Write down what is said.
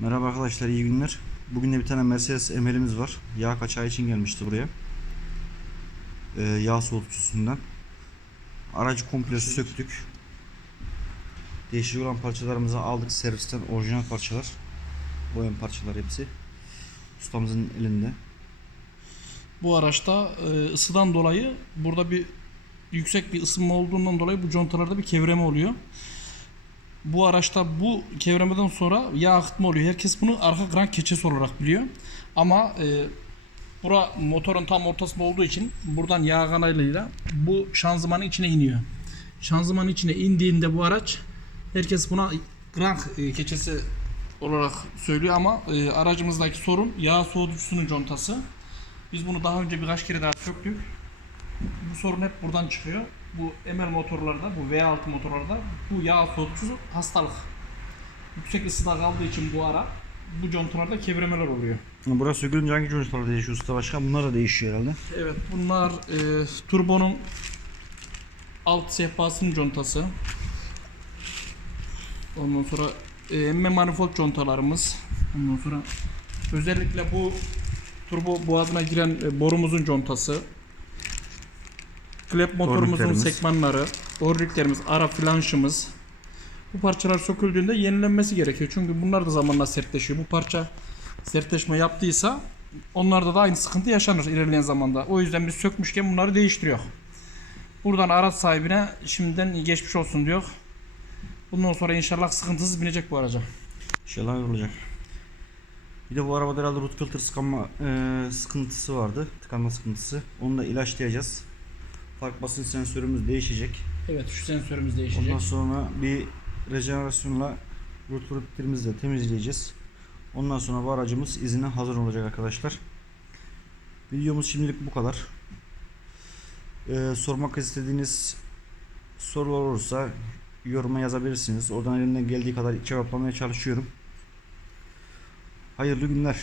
Merhaba arkadaşlar iyi günler. Bugün de bir tane Mercedes emelimiz var. Yağ kaçağı için gelmişti buraya. Ee, yağ soğutucusundan. Aracı komple söktük. Değişik olan parçalarımızı aldık servisten orijinal parçalar. Boyan parçalar hepsi. Ustamızın elinde. Bu araçta e, ısıdan dolayı burada bir yüksek bir ısınma olduğundan dolayı bu contalarda bir kevreme oluyor. Bu araçta bu kevremeden sonra yağ akıtma oluyor. Herkes bunu arka krank keçesi olarak biliyor. Ama e, bura motorun tam ortasında olduğu için buradan yağ kanalıyla bu şanzımanın içine iniyor. Şanzımanın içine indiğinde bu araç herkes buna krank e, keçesi olarak söylüyor ama e, aracımızdaki sorun yağ soğutucusunun contası. Biz bunu daha önce birkaç kere daha söktük. Bu sorun hep buradan çıkıyor. Bu ML motorlarda, bu V6 motorlarda bu yağ soğutucusu hastalık. Yüksek ısıda kaldığı için bu ara bu contalarda kevremeler oluyor. Burası sökülünce hangi contalar değişiyor usta başkan? Bunlar da değişiyor herhalde. Evet bunlar e, turbonun alt sehpasının contası. Ondan sonra e, emme manifold contalarımız. Ondan sonra özellikle bu turbo boğazına giren e, borumuzun contası. Klep motorumuzun Örneklerimiz. sekmanları, örneklerimiz, ara flanşımız. Bu parçalar söküldüğünde yenilenmesi gerekiyor. Çünkü bunlar da zamanla sertleşiyor. Bu parça sertleşme yaptıysa onlarda da aynı sıkıntı yaşanır ilerleyen zamanda. O yüzden biz sökmüşken bunları değiştiriyor. Buradan araç sahibine şimdiden geçmiş olsun diyor. Bundan sonra inşallah sıkıntısız binecek bu araca. İnşallah öyle olacak. Bir de bu arabada herhalde root filter sıkanma e, sıkıntısı vardı. Tıkanma sıkıntısı. Onu da ilaçlayacağız. Fark basınç sensörümüz değişecek. Evet şu sensörümüz değişecek. Ondan sonra bir rejenerasyonla root de temizleyeceğiz. Ondan sonra bu aracımız izine hazır olacak arkadaşlar. Videomuz şimdilik bu kadar. Ee, sormak istediğiniz sorular olursa yoruma yazabilirsiniz. Oradan elimden geldiği kadar cevaplamaya çalışıyorum. Hayırlı günler.